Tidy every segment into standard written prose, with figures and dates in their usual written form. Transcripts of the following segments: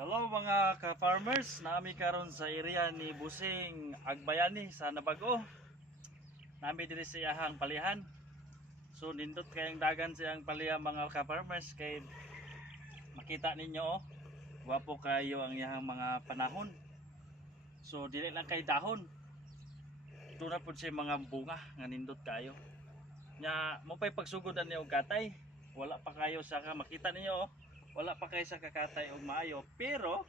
Hello mga ka-farmers, naami karon sa area ni Busing Agbayani sa Nabago. Nami diri sa iyahang palihan. So nindot kayang dagan siyang palihan mga ka-farmers kay makita ninyo gwapo kayo ang iyahang mga panahon. So dili lang kay dahon. Ito na po siya mga bunga nga nindot kayo. Nya mo pay pagsugodan niyo og katay. Wala pa kayo sa makita ninyo wala pa kayo sa kakatay og maayo pero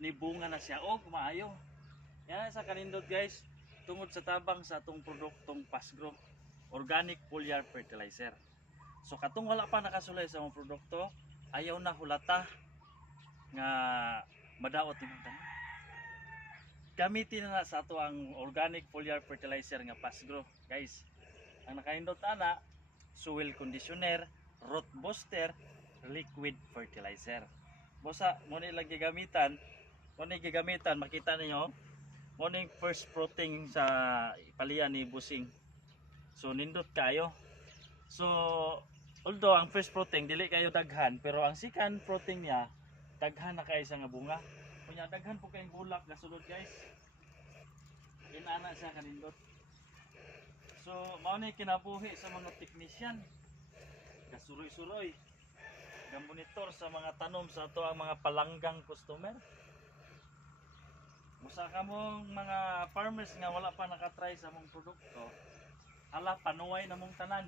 ni bunga na siya og maayo. Yan sa kanindot guys tungod sa tabang sa atong produktong Pasgrow organic foliar fertilizer. So katong wala pa nakasulay sa mga produkto ayaw na hulata nga madaot imong tanom. Gamitin na sa ato ang organic foliar fertilizer nga Pasgrow guys. Ang nakaindot ana soil conditioner, root booster, liquid fertilizer. Bosa mo ni lagi gamitan, makita niyo mo ni first fruiting sa palian ni Busing. So nindot kayo. So although ang first fruiting dili kayo daghan pero ang second fruiting niya daghan na kay isa nga bunga. Kunya daghan po kayong bulak gasulod guys. Inana siya kanindot. So mao ni kinabuhi sa mga technician. Gasuroy-suroy. Monitor sa mga tanom sa ato ang mga palanggang customer. Musa ka mong mga farmers nga wala pa nakatry sa mong produkto, hala panuway na mong tanan.